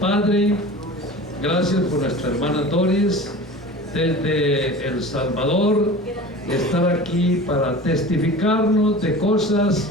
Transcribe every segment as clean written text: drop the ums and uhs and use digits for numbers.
Padre, gracias por nuestra hermana Doris desde El Salvador, estar aquí para testificarnos de cosas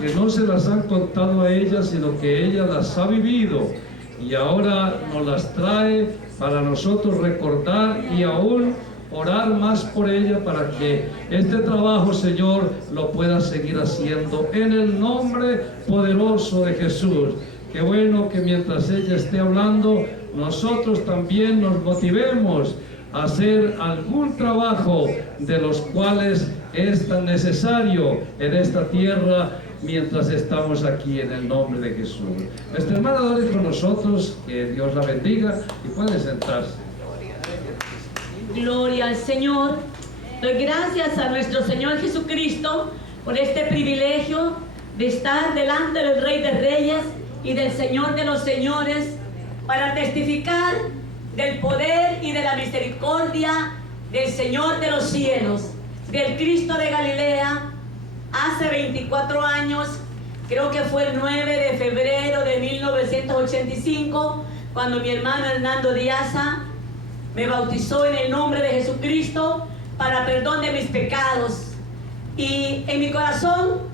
que no se las han contado a ella, sino que ella las ha vivido y ahora nos las trae para nosotros recordar y aún orar más por ella para que este trabajo, Señor, lo pueda seguir haciendo en el nombre poderoso de Jesús. Qué bueno que mientras ella esté hablando, nosotros también nos motivemos a hacer algún trabajo de los cuales es tan necesario en esta tierra mientras estamos aquí en el nombre de Jesús. Nuestra hermana Doris con nosotros, que Dios la bendiga y puede sentarse. Gloria al Señor. Doy gracias a nuestro Señor Jesucristo por este privilegio de estar delante del Rey de Reyes y del Señor de los Señores para testificar del poder y de la misericordia del Señor de los cielos, del Cristo de Galilea. Hace 24 años, creo que fue el 9 de febrero de 1985, cuando mi hermano Hernando Díaza me bautizó en el nombre de Jesucristo para perdón de mis pecados. Y en mi corazón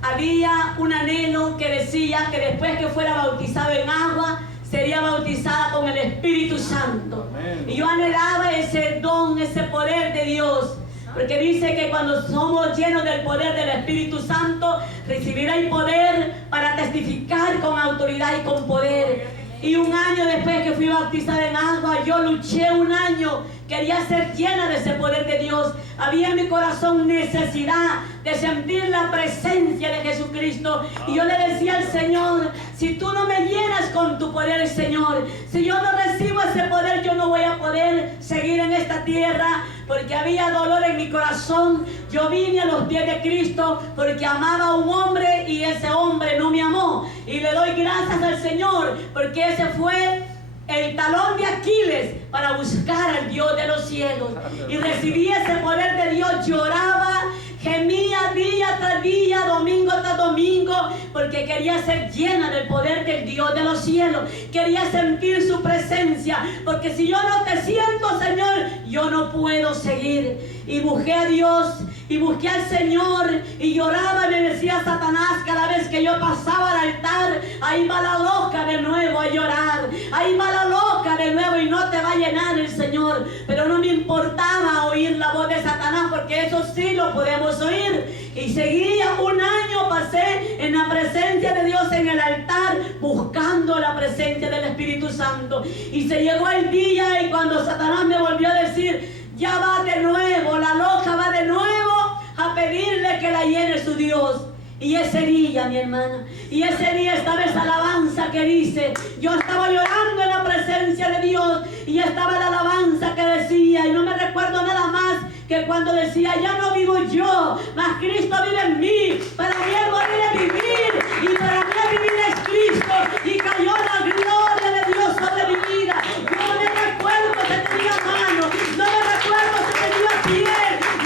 había un anhelo que decía que después que fuera bautizado en agua, sería bautizada con el Espíritu Santo. Amén. Y yo anhelaba ese don, ese poder de Dios, porque dice que cuando somos llenos del poder del Espíritu Santo, recibiréis poder para testificar con autoridad y con poder. Y un año después que fui bautizada en agua, yo luché un año, quería ser llena de ese poder de Dios. Había en mi corazón necesidad de sentir la presencia de Jesucristo. Y yo le decía al Señor, si tú no me llenas con tu poder, Señor, si yo no recibo ese poder, yo no voy a poder seguir en esta tierra, porque había dolor en mi corazón. Yo vine a los pies de Cristo porque amaba a un hombre y ese hombre no me amó. Y le doy gracias al Señor porque ese fue el talón de Aquiles para buscar al Dios de los cielos. Y recibí ese poder de Dios, lloraba, gemía día tras día, domingo tras domingo, porque quería ser llena del poder del Dios de los cielos. Quería sentir su presencia, porque si yo no te siento, Señor, yo no puedo seguir. Y busqué a Dios, y busqué al Señor, y lloraba y me decía Satanás cada vez que yo pasaba al altar, ahí va la loca de nuevo a llorar, ahí va la loca de nuevo y no te va a llenar el Señor. Pero no me importaba oír la voz de Satanás, porque eso sí lo podemos oír. Y seguía un año, pasé en la presencia de Dios en el altar, buscando la presencia del Espíritu Santo. Y se llegó el día y cuando Satanás me volvió a decir, ya va de nuevo, la loca va de nuevo a pedirle que la llene su Dios. Y ese día, mi hermana, y ese día estaba esa alabanza que dice, yo estaba llorando en la presencia de Dios y estaba la alabanza que decía, y no me recuerdo nada más que cuando decía, ya no vivo yo, mas Cristo vive en mí. Para mí el morir es vivir y para mí el vivir es Cristo. Y cayó la gloria de Dios sobre mi vida. Yo no me recuerdo si tenía mano, no me recuerdo si tenía pie,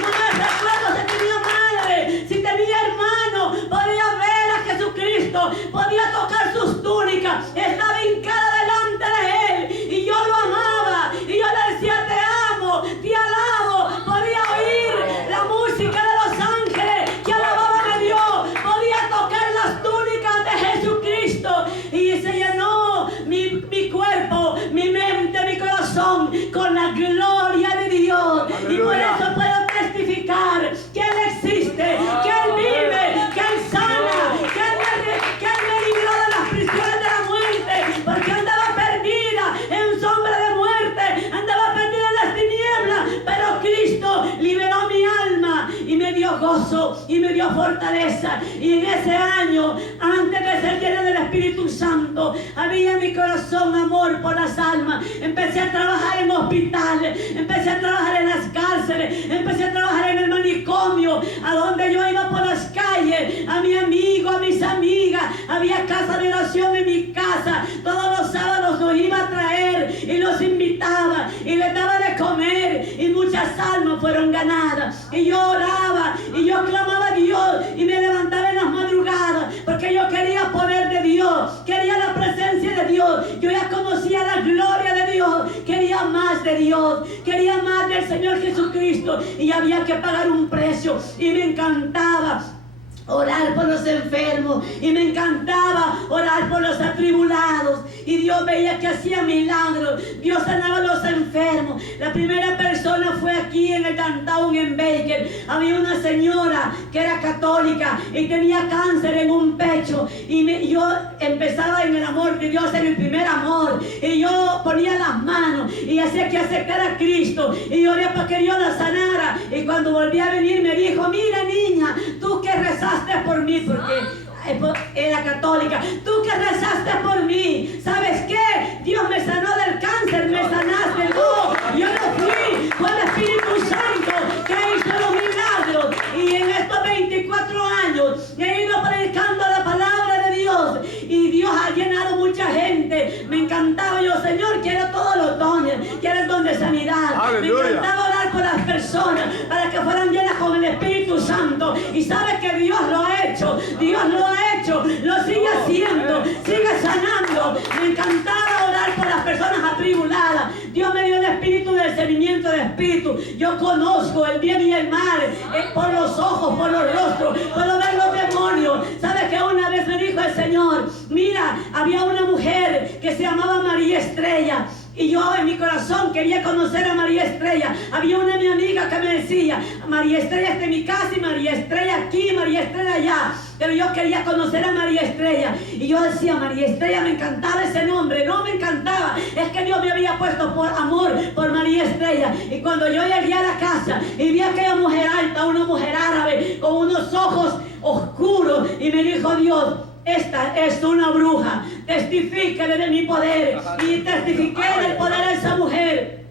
no me recuerdo si tenía madre, si tenía hermano. Podía ver a Jesucristo, podía tocar sus túnicas, estaba hincada delante de Él y yo lo amaba y yo le decía, te amo, te alabo. Podía oír la música de los ángeles que alababan a Dios, podía tocar las túnicas de Jesucristo y se llenó mi cuerpo, mi mente, mi corazón con la gloria de Dios. Y por eso puedo testificar que Él existe, que Él vive, que Él sana, que Él me libró de las prisiones de la muerte, porque andaba perdida en sombra de muerte, andaba perdida en las tinieblas, pero Cristo liberó mi alma y me dio gozo y me dio fortaleza. Y en ese año, antes de ser llena del Espíritu Santo, había en mi corazón amor por las almas. Empecé a trabajar en hospitales, empecé a trabajar en las cárceles, empecé a trabajar en el manicomio, a donde yo iba por las calles, a mi amigo, a mis amigas. Había casa de oración en mi casa, todos los sábados los iba a traer y los invitaba y les daba de comer, y muchas almas fueron ganadas. Y yo oraba y yo clamaba a Dios y me levantaba en las madrugadas, porque yo quería poder de Dios, quería la presencia de Dios, yo ya conocía la gloria de Dios, quería más de Dios, quería más del Señor Jesucristo, y había que pagar un precio, y me encantaba orar por los enfermos, y me encantaba orar por los atribulados, y Dios veía que hacía milagros. Dios sanaba a los enfermos. La primera persona fue aquí en el downtown en Baker. Había una señora que era católica y tenía cáncer en un pecho, y yo empezaba en el amor de Dios, en el primer amor, y yo ponía las manos y hacía que aceptara a Cristo, y oré para que Dios la sanara. Y cuando volví a venir me dijo: mira, niña, tú que rezaste por mí, porque era católica, tú que rezaste por mí, ¿sabes qué? Dios me sanó del cáncer, me sanaste. No, yo no fui, fue el Espíritu Santo que hizo los milagros. Y en estos 24 años he ido predicando la palabra de Dios, y Dios ha llenado mucha gente. Me encantaba yo, Señor, quiero todos los dones, quiero el don de sanidad. Aleluya. Me encantaba orar por las personas para que fueran llenas con el Espíritu Santo. Y sabes que Dios lo ha hecho, Dios lo ha hecho, lo sigue haciendo, sigue sanando. Me encantaba orar por las personas atribuladas. Dios me dio el espíritu de discernimiento de espíritu. Yo conozco el bien y el mal por los ojos, por los rostros, puedo ver los demonios. ¿Sabes que una vez me dijo el Señor? Mira, había una mujer que se llamaba María Estrella, y yo en mi corazón quería conocer a María Estrella. Había una mi amiga que me decía: María Estrella es de mi casa, y María Estrella aquí, María Estrella allá. Pero yo quería conocer a María Estrella, y yo decía: María Estrella, me encantaba ese nombre. No me encantaba, es que Dios me había puesto por amor por María Estrella. Y cuando yo llegué a la casa y vi a aquella mujer alta, una mujer árabe con unos ojos oscuros, y me dijo Dios: esta es una bruja, testifíquele de mi poder. Y testifiqué del poder de esa mujer,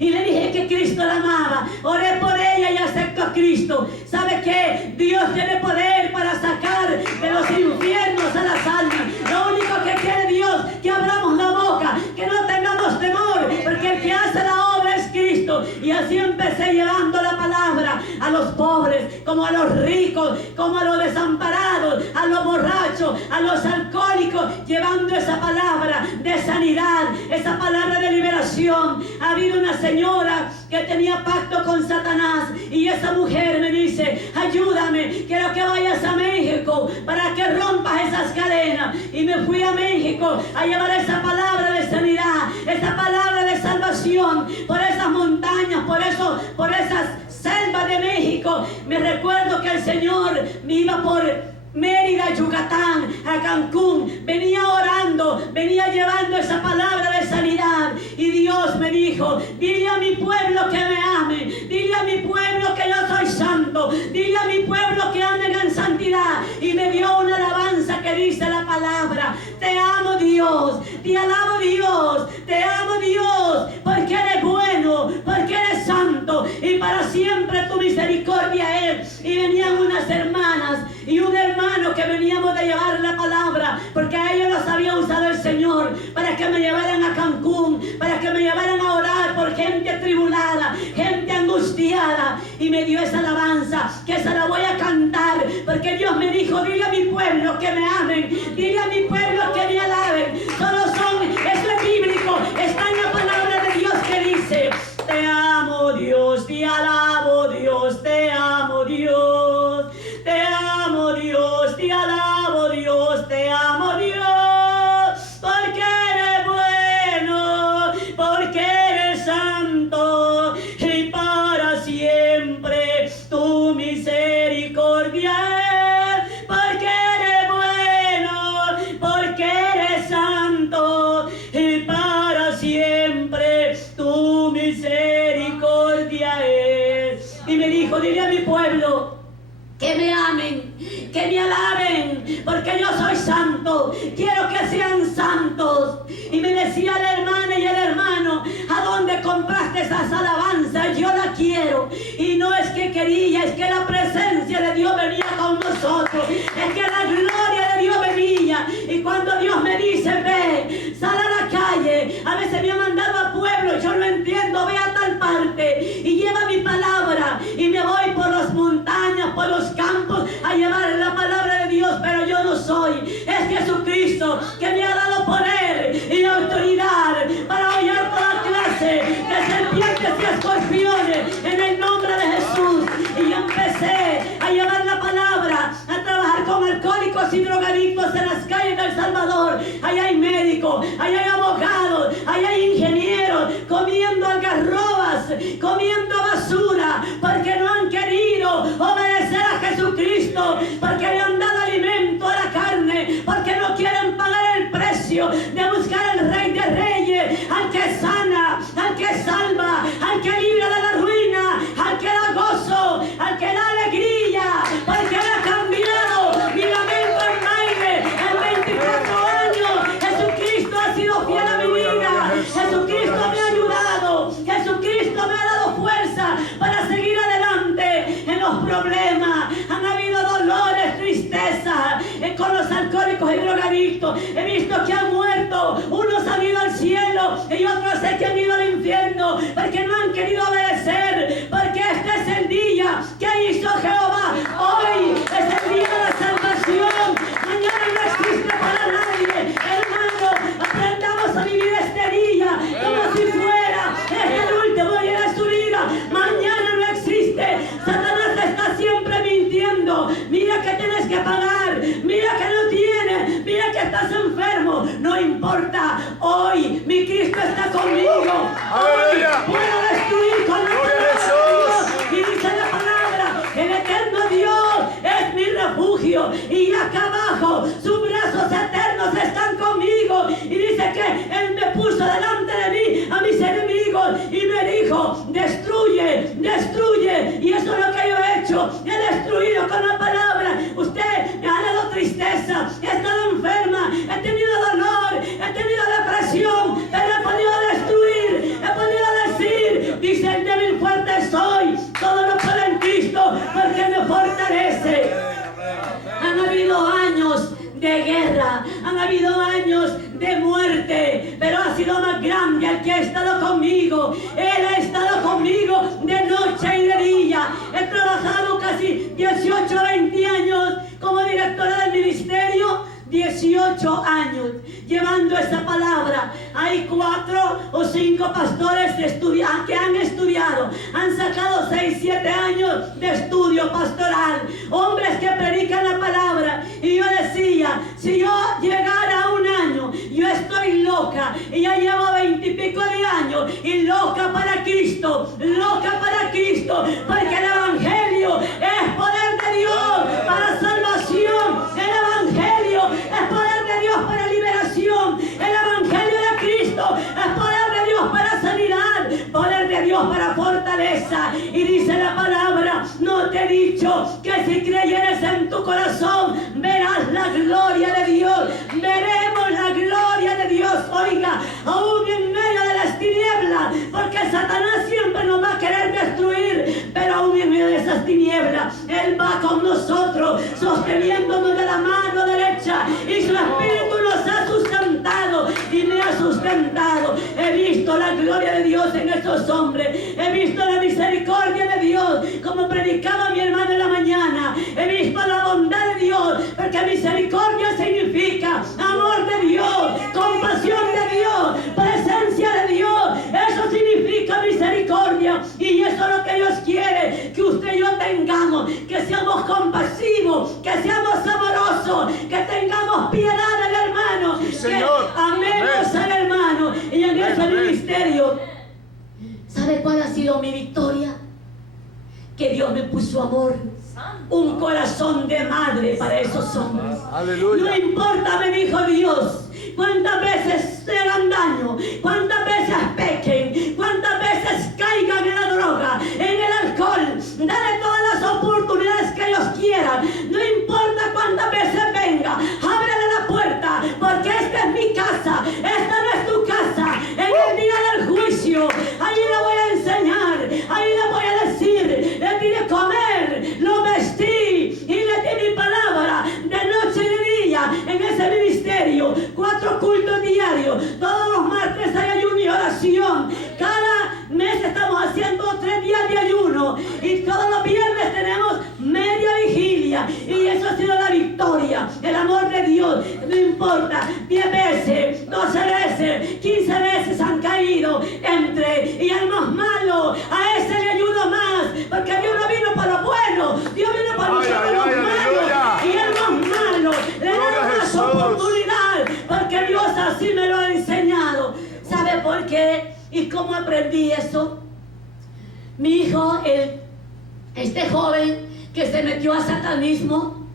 y le dije que Cristo la amaba. Oré por ella y aceptó a Cristo. ¿Sabe qué? Dios tiene poder para sacar de los infiernos a las almas. Lo único que quiere Dios, que abramos la boca, que no tengamos temor, porque el que hace la obra es Cristo. Y así empecé llevando la palabra a los pobres, como a los ricos, como a los desamparados, a los borrachos, a los alcohólicos, llevando esa palabra de sanidad, esa palabra de liberación. Ha habido una señora que tenía pacto con Satanás, y esa mujer me dice: ayúdame, quiero que vayas a México para que rompas esas cadenas. Y me fui a México a llevar esa palabra de sanidad, esa palabra de salvación, por esas montañas, por esas selvas de México. Me recuerdo que el Señor me iba por Mérida, Yucatán, a Cancún, venía orando, venía llevando esa palabra de sanidad, y Dios me dijo: dile a mi pueblo que me ame, dile a mi pueblo que yo soy santo, dile a mi pueblo que anden en santidad. Y me dio una alabanza que dice la palabra: te amo Dios, te alabo Dios, te amo Dios, porque eres bueno, porque eres santo, y para siempre tu misericordia es. Y venían unas hermanas y un hermano que veníamos de llevar la palabra, porque a ellos los había usado el Señor para que me llevaran a Cancún, para que me llevaran a orar por gente atribulada, gente angustiada. Y me dio esa alabanza, que se la voy a cantar, porque Dios me dijo: dile a mi pueblo que me amen, dile a mi pueblo que me alaben. Solo eso es bíblico, está en la palabra de Dios que dice: te amo Dios, te alabo Dios, te amo Dios, te amo Dios, te alabo Dios, te amo Dios, porque eres bueno, porque eres santo, y para siempre tu misericordia es. Porque eres bueno, porque eres santo, y para siempre tu misericordia es. Y me dijo: dile a mi pueblo que me amen, que me alaben, porque yo soy santo, quiero que sean santos. Y me decía la hermana y el hermano: ¿a dónde compraste esas alabanzas? Yo la quiero. Y no es que quería, es que la presencia de Dios venía con nosotros, es que la gloria de Dios venía. Y cuando Dios me dice: ve, sal a la calle, a veces me ha mandado a pueblos, yo no entiendo, ve a tal parte y lleva mi palabra, y me voy por las montañas, por los campos a llevar la palabra de Dios. Pero yo no soy, es Jesucristo que me ha dado poder, y yo médicos, ahí hay abogados, ahí hay ingenieros comiendo algarrobas, comiendo basura, porque no han querido obedecer a Jesucristo, porque le han dado alimento a la carne, porque no quieren pagar el precio de buscar al Rey de Reyes, al que sana, al que salva, al que libra de la ruina, al que da gozo, al que da alegría, porque le ha cambiado mi lamento en baile. En 24 años Jesucristo ha sido fiel a mi vida, Jesucristo me ha ayudado, Jesucristo me ha dado fuerza para seguir adelante en los problemas. Han habido dolores, tristeza con los alcohólicos y drogadictos. He visto que han muerto, unos han ido al cielo y otros sé que han ido al infierno porque no han querido obedecer, porque este es el día que hizo Jehová. Hoy es el día de la salvación, mañana no existe para nadie. Hermano, aprendamos a vivir este día como si fuera el último día de su vida. Mañana no existe. Satanás está siempre mintiendo. Mira que tienes que pagar, mira que no tienes, mira que estás enfermo. No importa, hoy mi Cristo está conmigo. Hoy puedo destruir con la palabra de Dios. Y dice la palabra, el eterno Dios es mi refugio, y acá abajo sus brazos eternos están conmigo. Y dice que Él me puso delante de mí a mis enemigos y me dijo, destruye, destruye. Y eso es lo que yo he hecho, he destruido con la palabra. Usted me ha dado tristeza, he estado enferma, he tenido dolor, he tenido depresión, pero he podido destruir, he podido decir, dice el débil fuerte soy, todo lo puedo en Cristo porque me fortalece. Han habido años de guerra, han habido años de muerte, pero ha sido más grande el que ha estado conmigo. Él ha estado conmigo de noche y de día. He trabajado casi 18, 20 años como directora del ministerio. 18 años llevando esa palabra. Hay 4 o 5 pastores que han estudiado, han sacado 6, 7 años de estudio pastoral, hombres que predican la palabra. Y yo decía, si yo llegara a un año, yo estoy loca, y ya llevo 20 y pico de años, y loca para Cristo, porque el evangelio es poder de Dios para salvación. El evangelio es poder de Dios para liberación. El evangelio de Cristo es poder de Dios para sanidad, poder de Dios para fortaleza. Y dice la palabra, no te he dicho que si creyeres en tu corazón verás la gloria de Dios. Veremos la gloria de Dios, oiga, aún en medio de las tinieblas, porque Satanás siempre nos va a querer destruir, pero aún en medio de esas tinieblas Él va con nosotros, sosteniéndonos de la mano derecha, y su Espíritu nos ha sustentado y me ha sustentado. He visto la gloria de Dios en estos hombres, he visto la misericordia de Dios, como predicaba mi hermano en la mañana. He visto la bondad de Dios, porque misericordia significa amor de Dios, compasión de Dios, presencia de Dios. Eso significa misericordia, y eso es lo que Dios quiere que usted y yo tengamos, que seamos compasivos, que seamos amorosos, que tengamos piedad del hermano, Señor, que amemos al hermano. Y en ese ministerio, ¿sabe cuál ha sido mi victoria? Que Dios me puso amor, un corazón de madre para esos hombres. Aleluya. No importa, me dijo Dios, cuántas veces se hagan daño, cuántas veces pequen, cuántas veces caigan en la droga, en el alcohol, dale todas las oportunidades que ellos quieran. No importa cuántas veces venga, ábrele la puerta, porque esta es mi casa, esta no es tu casa. En el día del juicio, ahí le voy a enseñar, ahí le voy a decir, le di de comer, lo vestí y le di mi palabra de noche y de día en ese ministerio. 4 cultos diarios, todos los martes hay ayuno y oración. Cada mes estamos haciendo 3 días de ayuno, y todos los viernes tenemos media vigilia, y eso ha sido la victoria, el amor de Dios. No importa, 10 veces, 12 veces, 15 veces han caído, y al más malo, a ese le ayudo más, porque Dios no vino para los buenos, Dios vino para nosotros los malos, y el más malo le da más oportunidad, porque Dios así me lo ha enseñado. ¿Sabe por qué? ¿Y cómo aprendí eso? Mi hijo, este joven que se metió a satanismo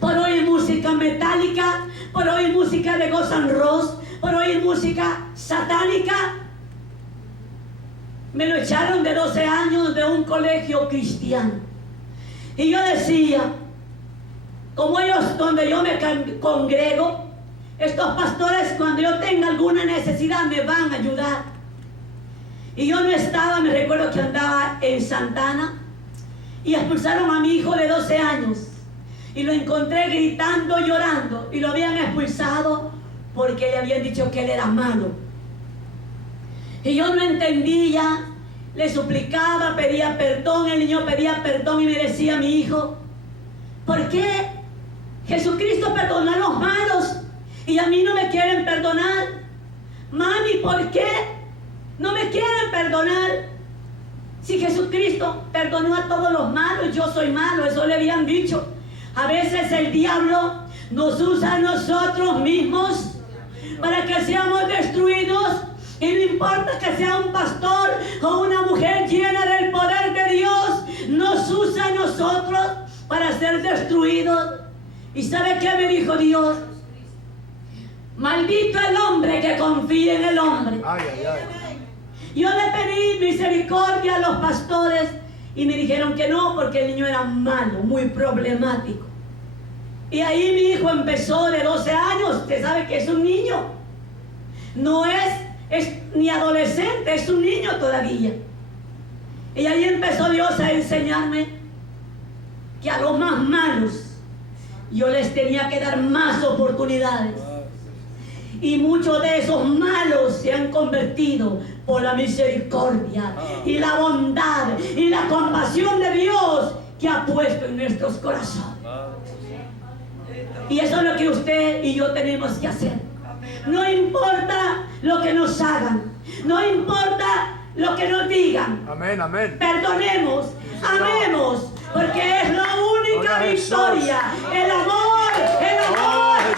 por oír música metálica, por oír música de Guns N' Roses, por oír música satánica, me lo echaron de 12 años de un colegio cristiano. Y yo decía, como ellos, donde yo me congrego, estos pastores cuando yo tenga alguna necesidad me van a ayudar. Y yo no estaba, me recuerdo que andaba en Santana y expulsaron a mi hijo de 12 años. Y lo encontré gritando, llorando, y lo habían expulsado porque le habían dicho que él era malo. Y yo no entendía, le suplicaba, pedía perdón, el niño pedía perdón y me decía mi hijo, ¿por qué Jesucristo perdonó a los malos y a mí no me quieren perdonar? Mami, ¿por qué no me quieren perdonar? Si Jesucristo perdonó a todos los malos, yo soy malo, eso le habían dicho. A veces el diablo nos usa a nosotros mismos para que seamos destruidos. Y no importa que sea un pastor o una mujer llena del poder de Dios, nos usa a nosotros para ser destruidos. ¿Y sabe qué me dijo Dios? Maldito el hombre que confía en el hombre. Ay, ay, ay. Yo le pedí misericordia a los pastores y me dijeron que no, porque el niño era malo, muy problemático. Y ahí mi hijo empezó de 12 años, usted sabe que es un niño. No es ni adolescente, es un niño todavía. Y ahí empezó Dios a enseñarme que a los más malos yo les tenía que dar más oportunidades. Y muchos de esos malos se han convertido por la misericordia y la bondad y la compasión de Dios que ha puesto en nuestros corazones. Y eso es lo que usted y yo tenemos que hacer. No importa lo que nos hagan, no importa lo que nos digan. Amén, amén. Perdonemos, amemos, porque es la única victoria. El amor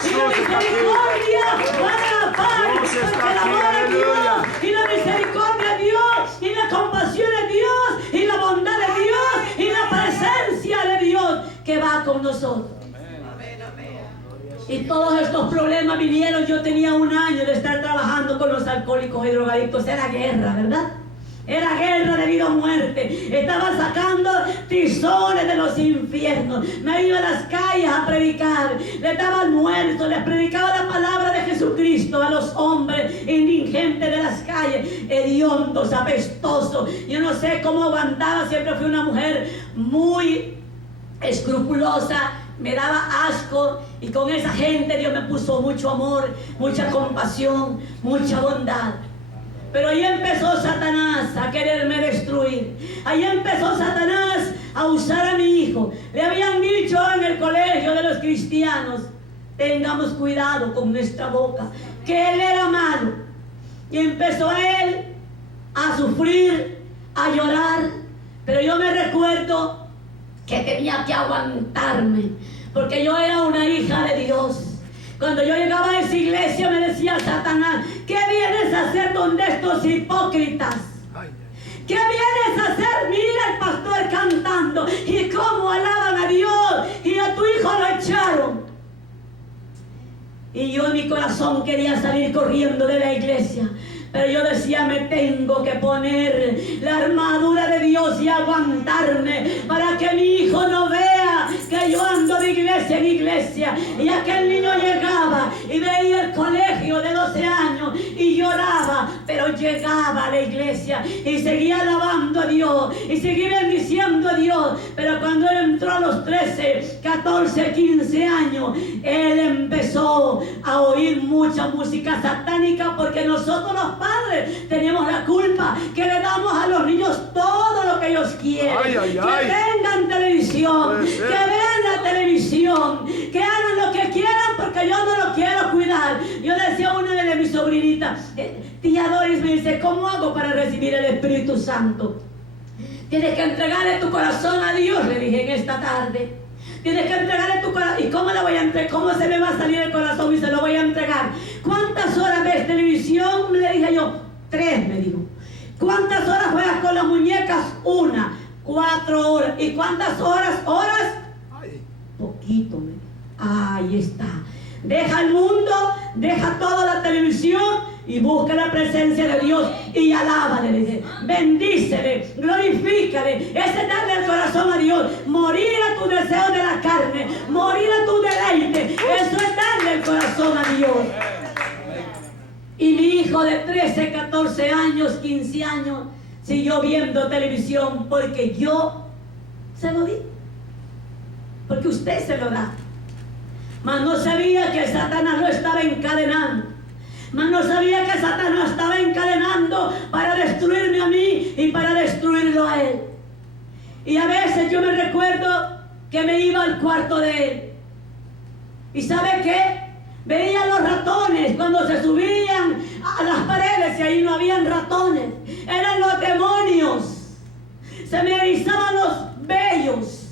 y la misericordia van a la par. Porque el amor de Dios y la misericordia de Dios y la compasión de Dios y la bondad de Dios y la presencia de Dios que va con nosotros. Y todos estos problemas vinieron. Yo tenía 1 año de estar trabajando con los alcohólicos y drogadictos. Era guerra, ¿verdad? Era guerra de vida o muerte. Estaba sacando tizones de los infiernos. Me iba a las calles a predicar. Les daba almuerzo. Les predicaba la palabra de Jesucristo a los hombres indigentes de las calles, hediondos, apestosos. Yo no sé cómo aguantaba. Siempre fui una mujer muy escrupulosa. Me daba asco, y con esa gente Dios me puso mucho amor, mucha compasión, mucha bondad. Pero ahí empezó Satanás a quererme destruir. Ahí empezó Satanás a usar a mi hijo. Le habían dicho en el colegio de los cristianos, tengamos cuidado con nuestra boca, que él era malo. Y empezó él a sufrir, a llorar. Pero yo me recuerdo que tenía que aguantarme, porque yo era una hija de Dios. Cuando yo llegaba a esa iglesia me decía Satanás, ¿qué vienes a hacer donde estos hipócritas? ¿Qué vienes a hacer? Mira el pastor cantando y cómo alaban a Dios, y a tu hijo lo echaron. Y yo en mi corazón quería salir corriendo de la iglesia. Pero yo decía, me tengo que poner la armadura de Dios y aguantarme para que mi hijo no vea que yo ando de iglesia en iglesia. Y aquel niño llegaba y veía el colegio de 12 años y lloraba, pero llegaba a la iglesia y seguía alabando a Dios y seguía bendiciendo a Dios. Pero cuando él entró a los 13, 14, 15 años, él empezó a oír mucha música satánica, porque nosotros los padres tenemos la culpa que le damos a los niños todo lo que ellos quieren. Ay, ay, ay. Que tengan televisión, que vean la televisión, que hagan lo que quieran, porque yo no lo quiero cuidar. Yo decía a una de mis sobrinitas, tía Doris, me dice, ¿cómo hago para recibir el Espíritu Santo? Tienes que entregarle tu corazón a Dios, le dije en esta tarde. Tienes que entregarle tu corazón. ¿Y cómo le voy a entregar? ¿Cómo se me va a salir el corazón y se lo voy a entregar? ¿Cuántas horas ves televisión? Le dije yo, 3, me dijo. ¿Cuántas horas juegas con las muñecas? 1, 4 horas. ¿Y cuántas horas? Poquito, me dijo. Ahí está. Deja el mundo, deja toda la televisión y busca la presencia de Dios y alábale, le dice, bendícele, glorifícale. Ese es darle el corazón a Dios, morir a tu deseo de la carne, morir a tu deleite. Eso es darle el corazón a Dios. Y mi hijo de 13, 14 años, 15 años siguió viendo televisión porque yo se lo di, porque usted se lo da. Mas no sabía que Satanás lo estaba encadenando. Mas no sabía que Satanás estaba encadenando para destruirme a mí y para destruirlo a él. Y a veces yo me recuerdo que me iba al cuarto de él. ¿Y sabe qué? Veía los ratones cuando se subían a las paredes y ahí no habían ratones. Eran los demonios. Se me erizaban los vellos.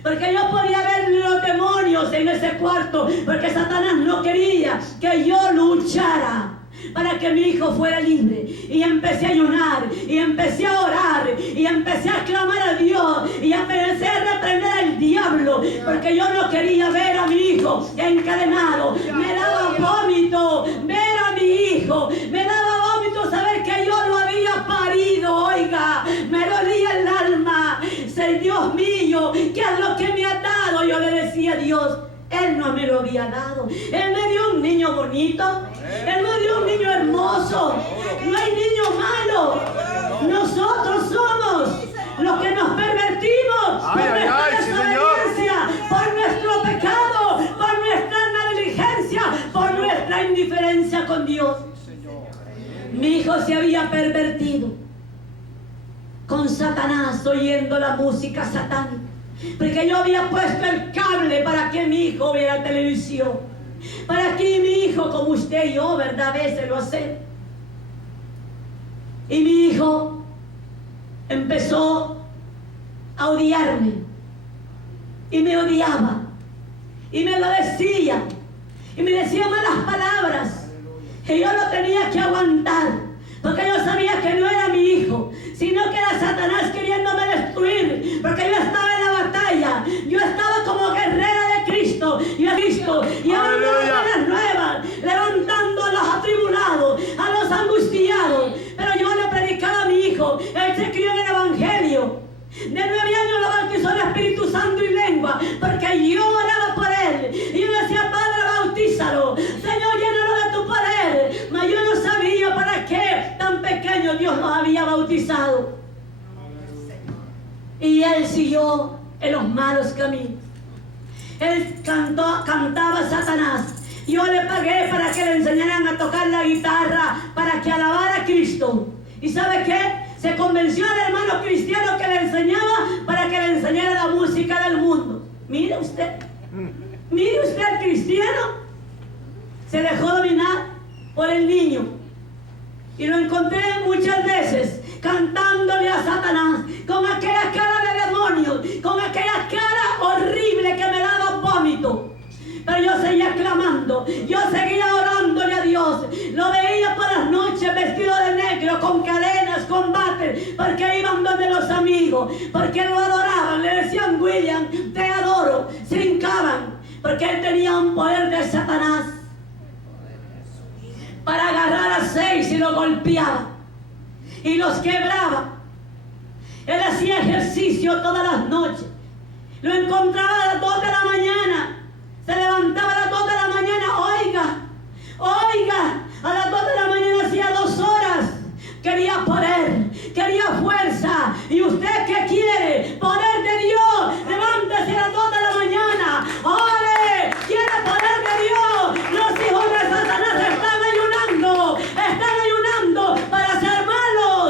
Porque yo podía ver los demonios en ese cuarto, porque Satanás no quería que yo luchara para que mi hijo fuera libre. Y empecé a ayunar, y empecé a orar, y empecé a clamar a Dios, y empecé a reprender al diablo, porque yo no quería ver a mi hijo encadenado. Me daba vómito ver a mi hijo, me daba vómito saber que yo lo había parido. Oiga, me dolía el alma. Dios mío, ¿qué es lo que me ha dado? Yo le decía a Dios, Él no me lo había dado. Él me dio un niño bonito, Él me dio un niño hermoso. No hay niño malo. Nosotros somos los que nos pervertimos por nuestra desobediencia, por nuestro pecado, por nuestra negligencia, por nuestra indiferencia con Dios. Mi hijo se había pervertido con Satanás, oyendo la música satánica, porque yo había puesto el cable para que mi hijo viera televisión, para que mi hijo, como usted y yo, ¿verdad? A veces lo hace. Y mi hijo empezó a odiarme, y me odiaba, y me lo decía, y me decía malas palabras, que yo lo tenía que aguantar, porque yo sabía que no era mi hijo, sino que era Satanás queriéndome destruir, porque yo estaba en la batalla, yo estaba como guerrera de Cristo, y hablando buenas nuevas, levantando a los atribulados, a los angustiados. Pero yo le predicaba a mi hijo, él se crió en el Evangelio. De 9 años lo bautizó el Espíritu Santo y lengua, porque yo oraba por él, y yo decía, Padre, bautízalo, Señor, llénalo de tu poder. Mas yo no sabía para qué tan pequeño Dios nos había bautizado. Y él siguió en los malos caminos. Él cantaba a Satanás. Yo le pagué para que le enseñaran a tocar la guitarra, para que alabara a Cristo. ¿Y sabe qué? Se convenció al hermano cristiano que le enseñaba para que le enseñara la música del mundo. Mire usted el cristiano se dejó dominar por el niño. Y lo encontré muchas veces cantándole a Satanás, con aquella cara de demonios, con aquella cara horrible que me daba vómito. Pero yo seguía clamando, yo seguía orándole a Dios. Lo veía por las noches vestido de negro, con cadenas, con bates, porque iban donde los amigos, porque lo adoraban, le decían, William, te adoro, se hincaban, porque él tenía un poder de Satanás para agarrar a 6 y lo golpeaba y los quebraba. Él hacía ejercicio todas las noches, lo encontraba a las 2 de la mañana. Se levantaba a las 2 de la mañana, oiga, a las 2 de la mañana hacía 2 horas. Quería poder, quería fuerza. ¿Y usted qué quiere? Poder de Dios. Levántese a las 2 de la mañana. ¡Ore! ¿Quiere poder de Dios? Los hijos de Satanás están ayunando para ser malos.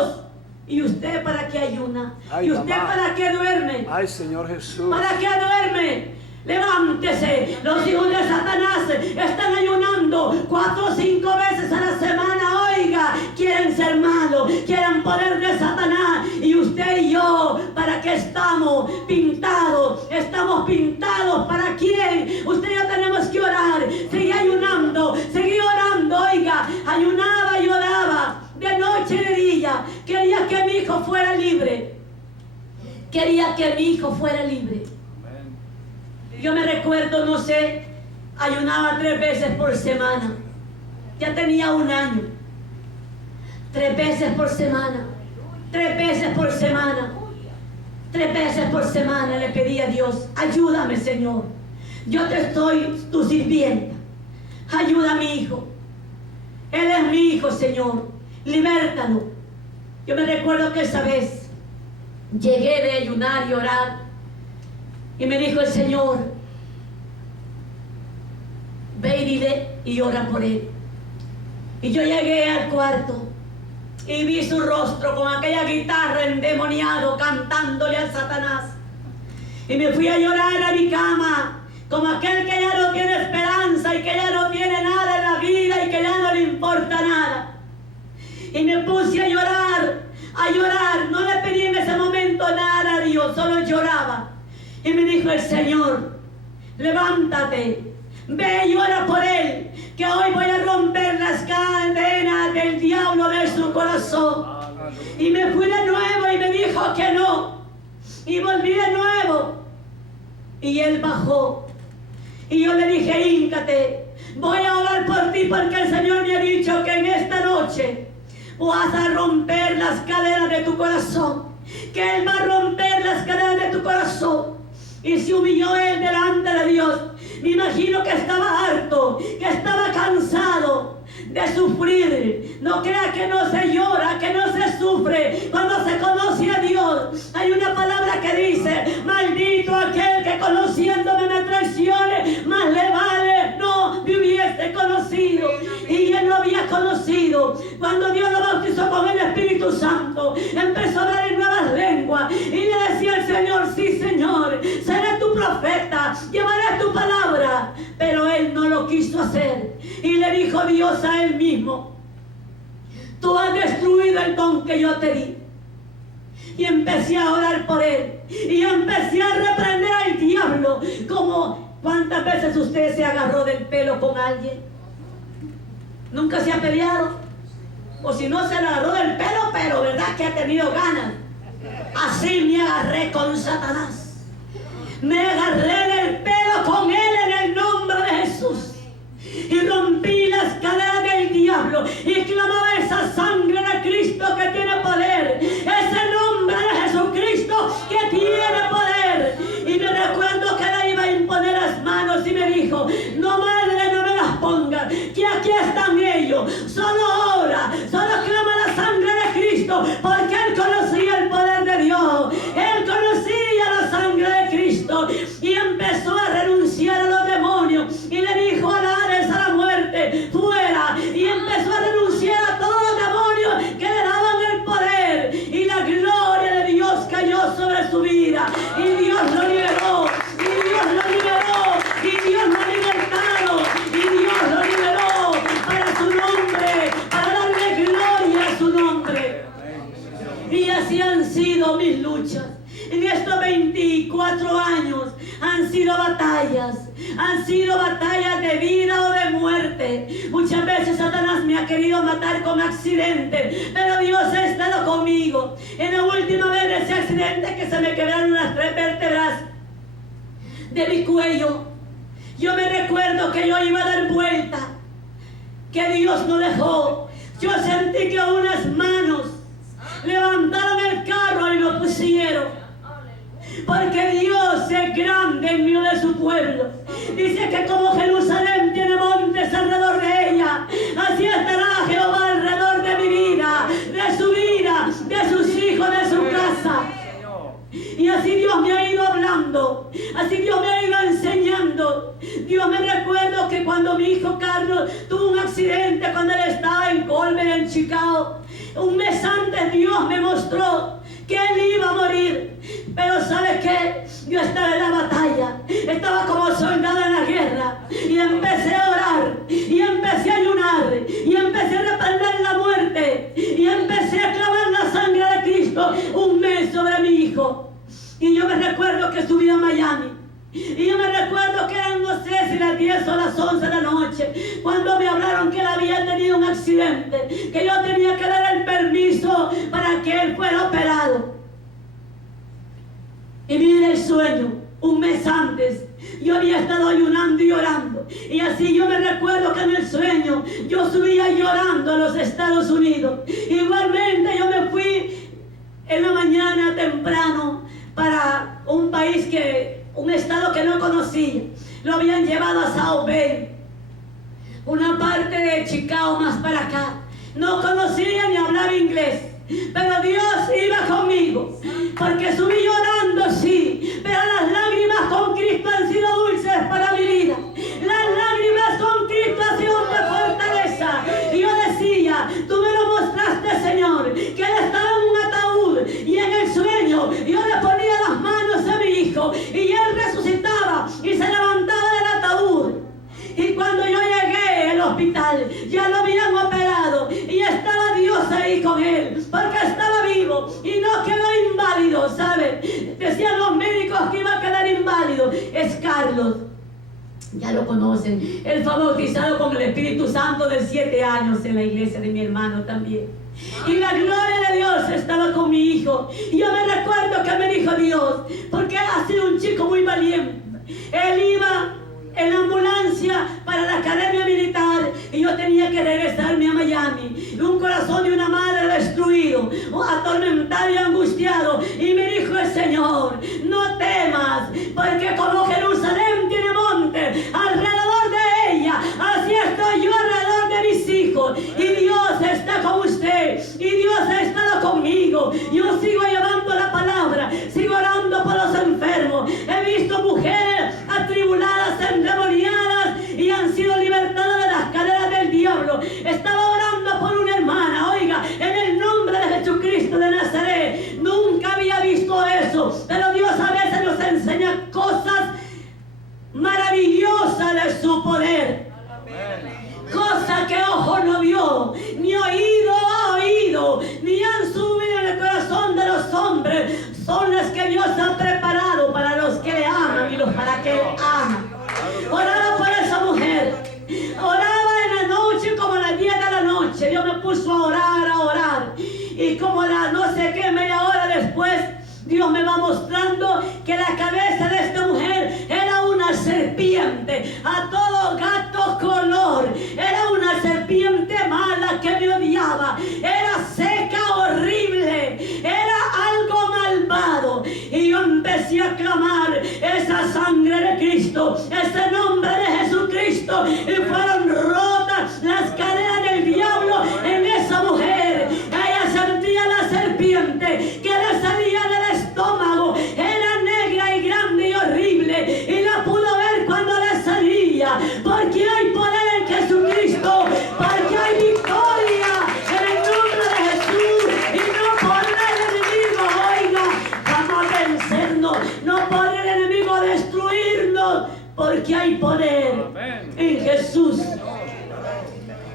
¿Y usted para qué ayuna? ¿Y usted para qué duerme? Ay, Señor Jesús. ¿Para qué duerme? Levántese. Los hijos de Satanás están ayunando 4 o 5 veces a la semana. Oiga, quieren ser malos, quieran poder de Satanás. Y usted y yo, ¿para qué estamos pintados? Estamos pintados ¿para quién? Usted y yo tenemos que orar, seguir ayunando, seguir orando. Oiga, ayunaba y oraba de noche y de día. Quería que mi hijo fuera libre. Quería que mi hijo fuera libre. Yo me recuerdo, no sé, ayunaba 3 veces por semana. Ya tenía 1 año. 3 veces por semana. 3 veces por semana. 3 veces por semana le pedí a Dios: ayúdame, Señor. Yo te estoy tu sirvienta. Ayuda a mi hijo. Él es mi hijo, Señor. Libértalo. Yo me recuerdo que esa vez llegué de ayunar y orar. Y me dijo el Señor: ve y dile y ora por él. Y yo llegué al cuarto y vi su rostro con aquella guitarra endemoniado cantándole a Satanás. Y me fui a llorar a mi cama como aquel que ya no tiene esperanza y que ya no tiene nada en la vida y que ya no le importa nada. Y me puse a llorar, a llorar. No le pedí en ese momento nada a Dios, solo lloraba. Y me dijo el Señor: levántate, ve y ora por él, que hoy voy a romper las cadenas del diablo de su corazón. Y me fui de nuevo y me dijo que no. Y volví de nuevo. Y él bajó. Y yo le dije: híncate, voy a orar por ti, porque el Señor me ha dicho que en esta noche vas a romper las cadenas de tu corazón. Que Él va a romper las cadenas de tu corazón. Y se humilló él delante de Dios. Me imagino que estaba harto, que estaba cansado de sufrir. No crea que no se llora, que no se sufre cuando se conoce a Dios. Hay una palabra que dice: maldito aquel que conociéndome me traicione, más le vale no me hubiese conocido. Y él lo había conocido. Cuando Dios lo bautizó con el Espíritu Santo, empezó a hablar en nuevas lenguas. Y le decía al Señor: sí, Señor, seré tu profeta, llevaré tu palabra. Pero él no lo quiso hacer. Y le dijo Dios a él mismo: tú has destruido el don que yo te di. Y empecé a orar por él. Y empecé a reprender al diablo. Como, ¿cuántas veces usted se agarró del pelo con alguien? ¿Nunca se ha peleado? O si no, se le agarró del pelo, pero verdad que ha tenido ganas. Así me agarré con Satanás. Me agarré del pelo con él en el nombre de Jesús. Y rompí las cadenas del diablo. Y clamaba esa sangre de Cristo que tiene poder. Ese nombre de Jesucristo que tiene poder. Y me recuerdo que le iba a imponer las manos y me dijo: no, madre, no me las pongas, que aquí están ellos. Solo ora, solo clama la sangre de Cristo, porque él conocía el poder de Dios. Él conocía la sangre de Cristo. Y empezó a renunciar a los demonios. Y le dijo a Hades, a la muerte: fuera. Y empezó a renunciar a todos los demonios que le daban el poder. Y la gloria de Dios cayó sobre su vida. Y Dios lo liberó. Y Dios lo liberó. Y Dios lo ha libertado. Y Dios lo liberó para su nombre, para darle gloria a su nombre. Y así han sido mis luchas. En estos 24 años han sido batallas de vida o de muerte. Muchas veces Satanás me ha querido matar con accidente, pero Dios ha estado conmigo. En la última vez de ese accidente, que se me quebraron las 3 vértebras de mi cuello, yo me recuerdo que yo iba a dar vuelta, que Dios no dejó. Yo sentí que unas manos levantaron el carro y lo pusieron. Porque Dios es grande en medio de su pueblo. Dice que como Jerusalén tiene montes alrededor de ella, así estará Jehová alrededor de mi vida, de sus hijos, de su casa. Y así Dios me ha ido hablando, así Dios me ha ido enseñando. Dios me recuerdo que cuando mi hijo Carlos tuvo un accidente, cuando él estaba en Culver, en Chicago, un mes antes Dios me mostró que él iba a morir. Pero ¿sabe qué? Yo estaba en la batalla, estaba como soldado en la guerra, y empecé a orar, y empecé a ayunar, y empecé a reprender la muerte, y empecé a clamar Y yo me recuerdo que subí a Miami. Y yo me recuerdo que eran, no sé si las 10 o las 11 de la noche, cuando me hablaron que él había tenido un accidente, que yo tenía que dar el permiso para que él fuera operado. Y mire el sueño, un mes antes, yo había estado ayunando y orando. Y así yo me recuerdo que en el sueño yo subía llorando a los Estados Unidos. Igualmente yo me fui en la mañana temprano para un país un estado que no conocía. Lo habían llevado a South Bend, una parte de Chicago más para acá. No conocía ni hablaba inglés, pero Dios iba conmigo, porque subí llorando, sí, pero las lágrimas con Cristo han sido dulces para mi vida. Las lágrimas con Cristo han sido de fortaleza. Y yo decía, tú me lo mostraste, Señor, que él estaba en un ataúd, y en el sueño yo le ponía las manos a mi hijo y él resucitaba y se levantaba del ataúd. Y cuando yo llegué al hospital, ya lo habían operado y estaba Dios ahí con él, porque estaba vivo y no quedó inválido, ¿saben? Decían los médicos que iba a quedar inválido. Es Carlos, ya lo conocen, él fue bautizado con el Espíritu Santo de 7 años en la iglesia de mi hermano también. Y la gloria de Dios estaba con mi hijo. Y yo me recuerdo que me dijo Dios, porque él ha sido un chico muy valiente. Él iba en la ambulancia para la academia militar y yo tenía que regresarme a Miami. Un corazón de una madre destruido, atormentado y angustiado. Y me dijo el Señor, no temas, porque como Jerusalén tiene monte alrededor de ella, así estoy yo alrededor de mis hijos. Y Dios está con usted, y Dios ha estado conmigo. Yo sigo llevando la palabra, sigo orando por los enfermos. He visto mujeres atribuladas, endemoniadas, y han sido libertadas de las cadenas del diablo. Estaba orando por una hermana, oiga, en el nombre de Jesucristo de Nazaret. Nunca había visto eso, pero Dios a veces nos enseña cosas maravillosas de su poder. Cosas que ojo no vio, ni oído ha oído, ni han subido en el corazón de los hombres. Son las que Dios ha preparado para los que le aman y los para que le aman. Oraba por esa mujer. Oraba en la noche como a las 10 de la noche. Dios me puso a orar. Y como a la no sé qué, media hora después, Dios me va mostrando que la cabeza de esta mujer era una serpiente, a todo gato color. Era una serpiente mala que me odiaba. Era seca, horrible. Era algo malvado. Y yo empecé a clamar esa sangre de Cristo, ese nombre de Jesucristo. Y fueron rotas las cadenas del diablo en esa mujer. Ella sentía la serpiente que le salía del estómago. Era negra y grande y horrible. Y la pudo ver cuando le salía. Porque hay poder en Jesucristo. Porque hay victoria en el nombre de Jesús. Y no por el enemigo, oiga, vamos a vencernos. No por el enemigo destruirnos. Porque hay poder en Jesús.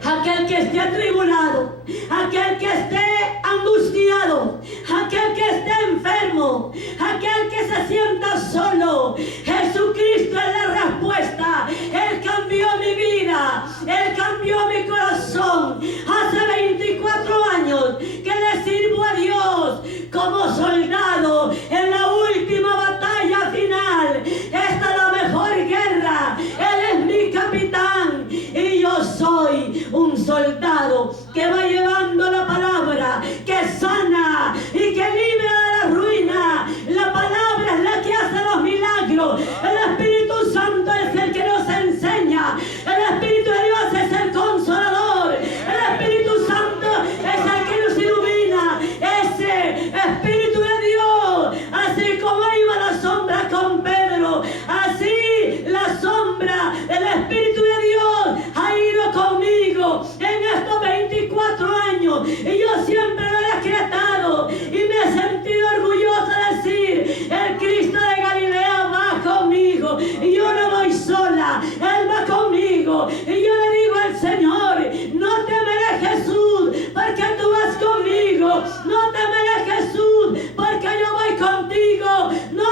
Aquel que esté atribulado, aquel que esté angustiado, aquel que esté enfermo, aquel que se sienta solo, Jesucristo es la respuesta. Él cambió mi vida, Él cambió mi corazón. Hace 24 años que le sirvo a Dios como soldado en la última batalla final. Esta es la mejor guerra. Él es mi capitán y yo soy un soldado que va llevando la palabra, que sana y que libra de la ruina. La palabra es la que hace los milagros. El Espíritu Santo es el que nos enseña. El Espíritu de Dios es el consolador. El Espíritu Santo es el que nos ilumina. Ese Espíritu de Dios, así como iba la sombra con Pedro, así la sombra del Espíritu de Dios ha ido conmigo en estos 24 años. Y yo siempre lo he decretado y me he sentido orgulloso de decir, el Cristo de Galilea va conmigo. Y yo no voy sola, Él va conmigo. Y yo le digo al Señor, no temeré, Jesús, porque tú vas conmigo. No temeré, Jesús, porque yo voy contigo. No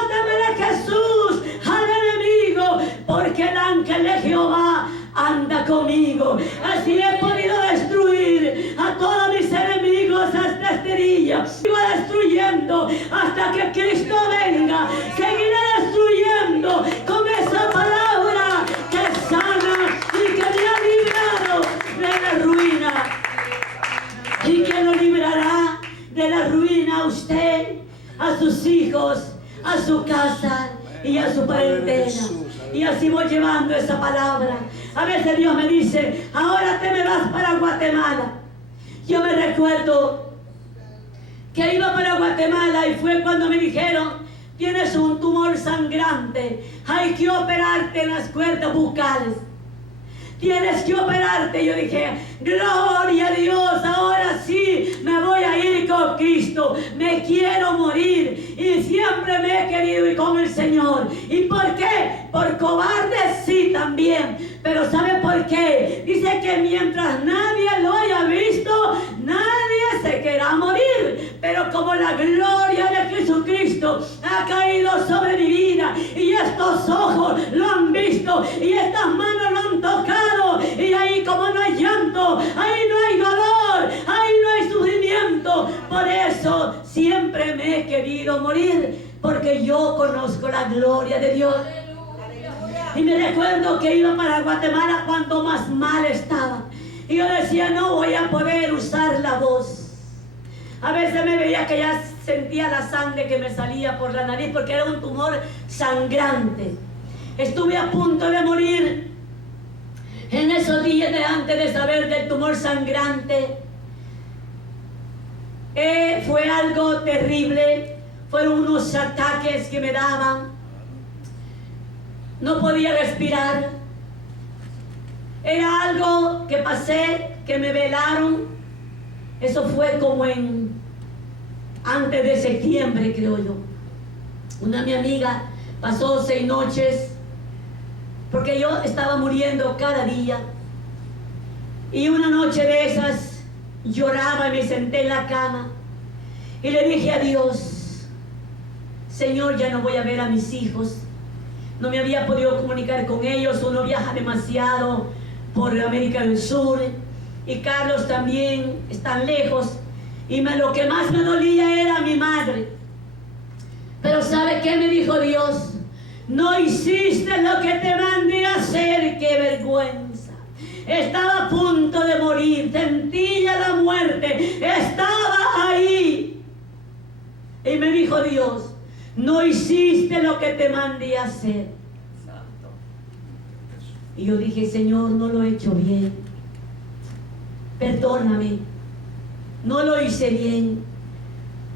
conmigo. Así he podido destruir a todos mis enemigos hasta este día. Sigo destruyendo hasta que Cristo venga. Seguiré destruyendo con esa palabra que sana y que me ha librado de la ruina. Y que lo librará de la ruina a usted, a sus hijos, a su casa y a su parentela. Y así voy llevando esa palabra. A veces Dios me dice, ahora te me vas para Guatemala. Yo me recuerdo que iba para Guatemala y fue cuando me dijeron, tienes un tumor sangrante, hay que operarte en las cuerdas bucales. Tienes que operarte. Yo dije, gloria a Dios, ahora sí me voy a ir con Cristo. Me quiero morir y siempre me he querido ir con el Señor. ¿Y por qué? Por cobarde sí también. Pero ¿sabe por qué? Dice que mientras nadie lo haya visto, nadie se querrá morir. Pero como la gloria de Jesucristo ha caído sobre mi vida y estos ojos lo han visto y estas manos lo han tocado, y ahí como no hay llanto, ahí no hay dolor, ahí no hay sufrimiento. Por eso siempre me he querido morir, porque yo conozco la gloria de Dios. Y me recuerdo que iba para Guatemala cuando más mal estaba. Y yo decía, no voy a poder usar la voz. A veces me veía que ya sentía la sangre que me salía por la nariz, porque era un tumor sangrante. Estuve a punto de morir. En esos días de antes de saber del tumor sangrante, fue algo terrible. Fueron unos ataques que me daban. No podía respirar. Era algo que pasé, que me velaron. Eso fue como antes de septiembre, creo yo. Mi amiga pasó 6 noches, porque yo estaba muriendo cada día. Y una noche de esas lloraba y me senté en la cama y le dije a Dios, Señor, ya no voy a ver a mis hijos. No me había podido comunicar con ellos. Uno viaja demasiado por América del Sur y Carlos también está lejos. Y lo que más me dolía era mi madre. Pero ¿sabe qué me dijo Dios? No hiciste lo que te mandé a hacer. ¡Qué vergüenza! Estaba a punto de morir, sentía la muerte, estaba ahí. Y me dijo Dios, no hiciste lo que te mandé a hacer. Y yo dije, Señor, no lo he hecho bien. Perdóname, no lo hice bien.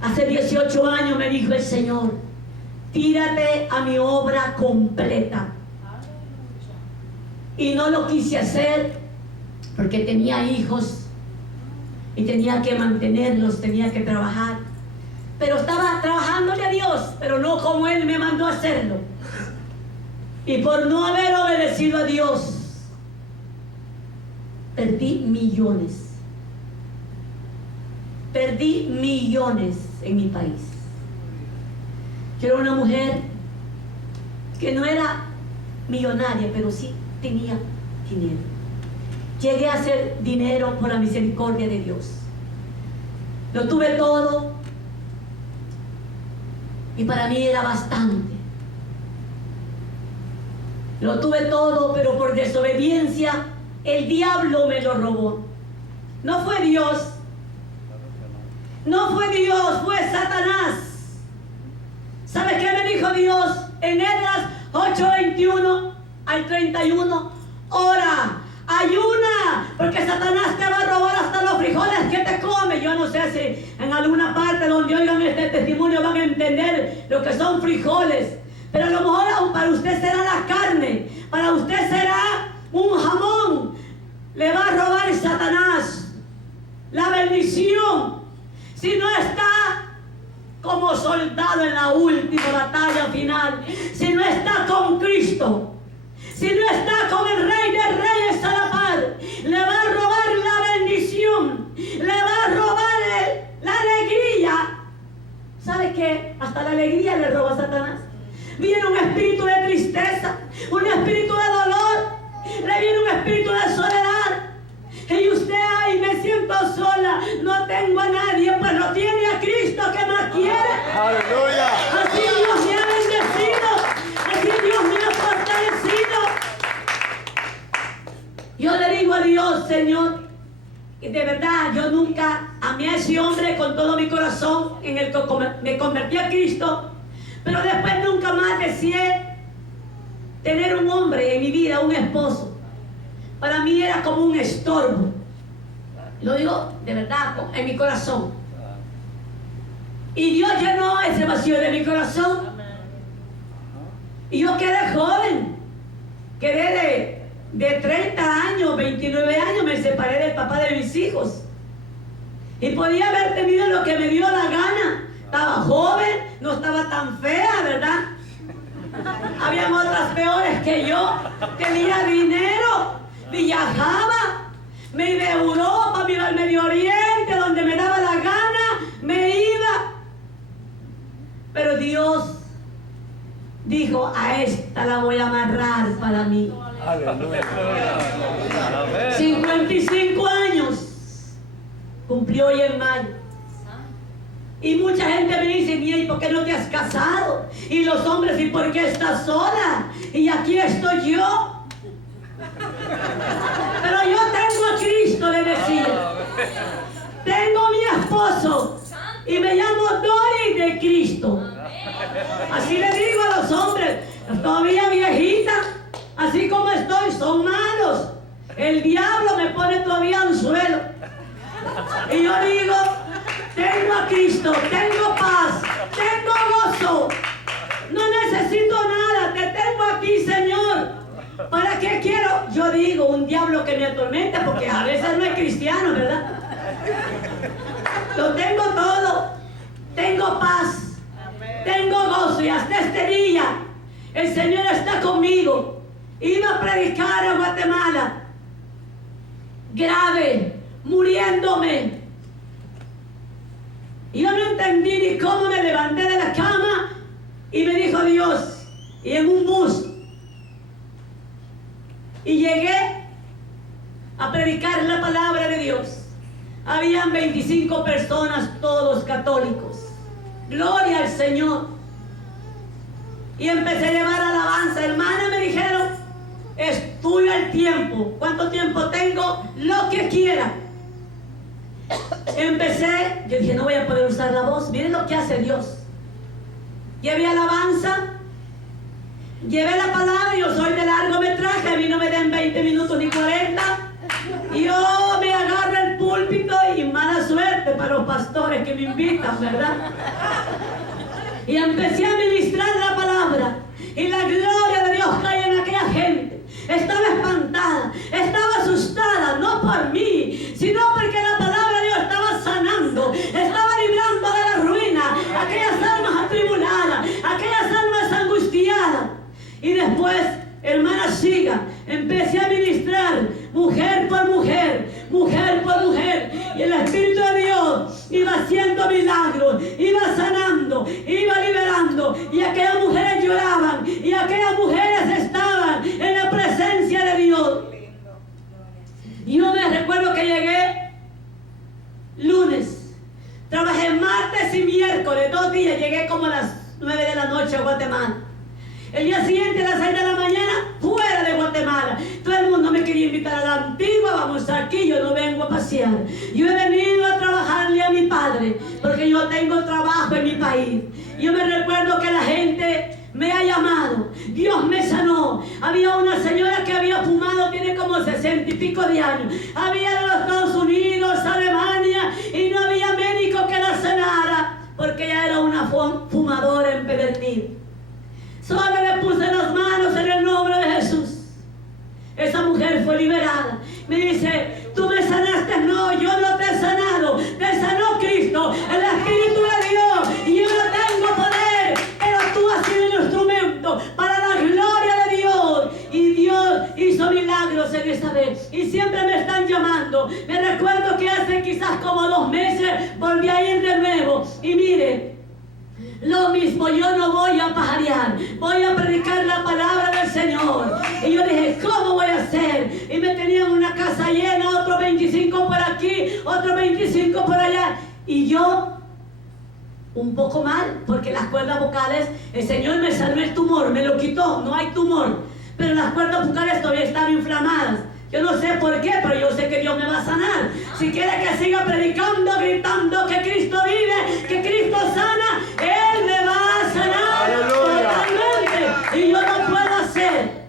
Hace 18 años me dijo el Señor, tírate a mi obra completa. Y no lo quise hacer porque tenía hijos y tenía que mantenerlos, tenía que trabajar. Pero estaba trabajándole a Dios, pero no como Él me mandó a hacerlo. Y por no haber obedecido a Dios, perdí millones. Perdí millones en mi país. Yo era una mujer que no era millonaria, pero sí tenía dinero. Llegué a hacer dinero por la misericordia de Dios. Lo tuve todo y para mí era bastante. Lo tuve todo, pero por desobediencia el diablo me lo robó. No fue Dios. No fue Dios, fue Satanás. ¿Sabe qué me dijo Dios? En Esdras 8:21 al 31. Ora, ayuna, porque Satanás te va a robar hasta los frijoles que te come. Yo no sé si en alguna parte donde oigan este testimonio van a entender lo que son frijoles. Pero a lo mejor para usted será la carne, para usted será un jamón. Le va a robar Satanás la bendición. Si no está como soldado en la última batalla final, si no está con Cristo, si no está con el Rey de Reyes a la par, le va a robar la bendición, le va a robar la alegría. ¿Sabe qué? Hasta la alegría le roba a Satanás. Viene un espíritu de tristeza, un espíritu de dolor, le viene un espíritu de soledad. Y usted, ay, me siento sola, no tengo a nadie, pues lo tiene a Cristo que más quiere. ¡Aleluya! Así Dios me ha bendecido, así Dios me ha fortalecido. Yo le digo a Dios, Señor, y de verdad yo nunca amé a ese hombre con todo mi corazón en el que me convertí a Cristo, pero después nunca más deseé tener un hombre en mi vida, un esposo. Para mí era como un estorbo. Lo digo de verdad, en mi corazón. Y Dios llenó ese vacío de mi corazón. Y yo quedé joven. Quedé de 30 años, 29 años, me separé del papá de mis hijos. Y podía haber tenido lo que me dio la gana. Estaba joven, no estaba tan fea, ¿verdad? Habían otras peores que yo. Tenía dinero. Viajaba, me iba a Europa, me iba al Medio Oriente, donde me daba la gana, me iba. Pero Dios dijo, a esta la voy a amarrar para mí. ¡Aleluya! 55 años cumplió hoy en mayo. Y mucha gente me dice, ¿y por qué no te has casado? Y los hombres, ¿y por qué estás sola? Y aquí estoy yo. Pero yo tengo a Cristo, le decía. Tengo a mi esposo y me llamo Doris de Cristo. Así le digo a los hombres, todavía viejita, así como estoy, son malos. El diablo me pone todavía al suelo. Y yo digo, tengo a Cristo, tengo paz, tengo gozo. No necesito nada, te tengo aquí, Señor. ¿Para qué quiero? Yo digo, un diablo que me atormenta, porque a veces no es cristiano, ¿verdad? Lo tengo todo. Tengo paz. Tengo gozo. Y hasta este día, el Señor está conmigo. Iba a predicar a Guatemala. Grave, muriéndome. Y yo no entendí ni cómo me levanté de la cama. Y me dijo Dios, y en un bus. Y llegué a predicar la palabra de Dios. Habían 25 personas, todos católicos. Gloria al Señor. Y empecé a llevar alabanza. Hermana, me dijeron, es tuyo el tiempo. ¿Cuánto tiempo tengo? Lo que quiera. Empecé, yo dije, no voy a poder usar la voz. Miren lo que hace Dios. Llevé alabanza. Llevé la palabra, yo soy de largometraje, a mí no me den 20 minutos ni 40. Y yo me agarro el púlpito y mala suerte para los pastores que me invitan, ¿verdad? Y empecé a ministrar la palabra. Y la gloria de Dios cae en aquella gente. Estaba espantada, estaba asustada, no por mí, sino porque la palabra de Dios estaba sanando, estaba librando de la ruina aquellas almas atribuladas, aquellas almas angustiadas. Y después, hermana, siga. Empecé a ministrar mujer por mujer, mujer por mujer. Y el Espíritu de Dios iba haciendo milagros, iba sanando, iba liberando. Y aquellas mujeres lloraban, y aquellas mujeres estaban en la presencia de Dios. Y yo me recuerdo que llegué lunes. Trabajé martes y miércoles, 2 días. Llegué como a las 9 de la noche a Guatemala. El día siguiente, a las 6 de la mañana, fuera de Guatemala. Todo el mundo me quería invitar a la Antigua. Vamos aquí, yo no vengo a pasear. Yo he venido a trabajarle a mi padre, porque yo tengo trabajo en mi país. Yo me recuerdo que la gente me ha llamado. Dios me sanó. Había una señora que había fumado, tiene como 60 y pico de años. Había de los Estados Unidos, Alemania, y no había médico que la sanara, porque ella era una fumadora empedernida. Solo le puse las manos en el nombre de Jesús. Esa mujer fue liberada. Me dice, tú me sanaste. No, yo no te he sanado. Te sanó Cristo, el Espíritu de Dios. Y yo no tengo poder, pero tú has sido el instrumento para la gloria de Dios. Y Dios hizo milagros en esa vez. Y siempre me están llamando. Me recuerdo que hace quizás como 2 meses volví a ir de nuevo. Y mire, Lo mismo, yo no voy a pajarear, voy a predicar la palabra del Señor. Y yo dije, ¿cómo voy a hacer? Y me tenían una casa llena, otros 25 por aquí, otros 25 por allá. Y yo, un poco mal, porque las cuerdas vocales, el Señor me sanó el tumor, me lo quitó, no hay tumor. Pero las cuerdas vocales todavía están inflamadas. Yo no sé por qué, pero yo sé que Dios me va a sanar. Si quiere que siga predicando, gritando que Cristo vive, que Cristo sana, Él me va a sanar totalmente. Y yo no puedo hacer.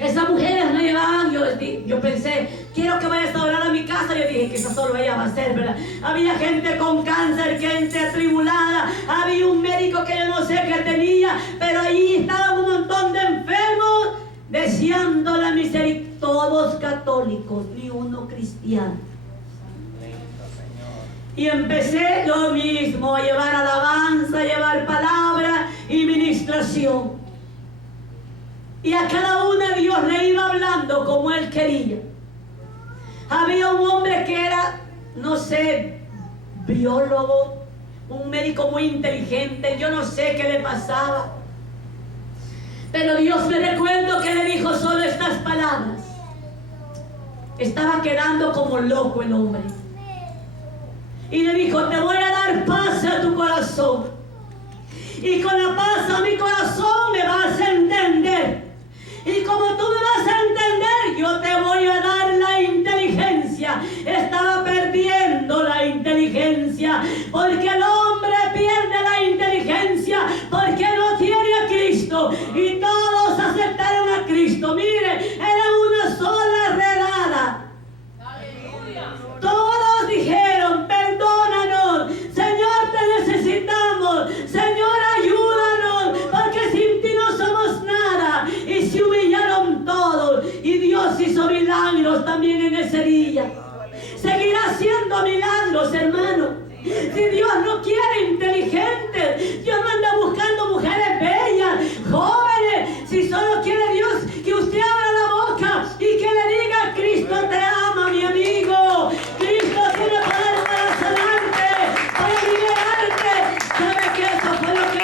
Esas mujeres me llevaban, yo pensé, quiero que vayas a orar a mi casa. Yo dije que eso solo ella va a hacer, ¿verdad? Había gente con cáncer, gente atribulada, había un médico que yo no sé qué tenía, pero ahí estaban un montón de enfermos deseando la misericordia. Todos católicos, ni uno cristiano. Y empecé lo mismo, a llevar alabanza, a llevar palabra y ministración. Y a cada una Dios le iba hablando como Él quería. Había un hombre que era, no sé, biólogo, un médico muy inteligente, yo no sé qué le pasaba. Pero Dios me recuerdo que le dijo solo estas palabras. Estaba quedando como loco el hombre. Y le dijo, te voy a dar paz a tu corazón. Y con la paz a mi corazón me vas a entender. Y como tú me vas a entender, yo te voy a dar la inteligencia. Estaba perdiendo la inteligencia, porque el hombre pierde la inteligencia porque no tiene a Cristo. Y todos aceptaron a Cristo. Mire, era una sola redada. Todos dijeron, perdónanos, Señor, te necesitamos, Señor, ayúdanos, porque sin ti no somos nada. Y se humillaron todos, y Dios hizo milagros también en ese día. Seguirá haciendo milagros, hermano. Si Dios no quiere inteligente,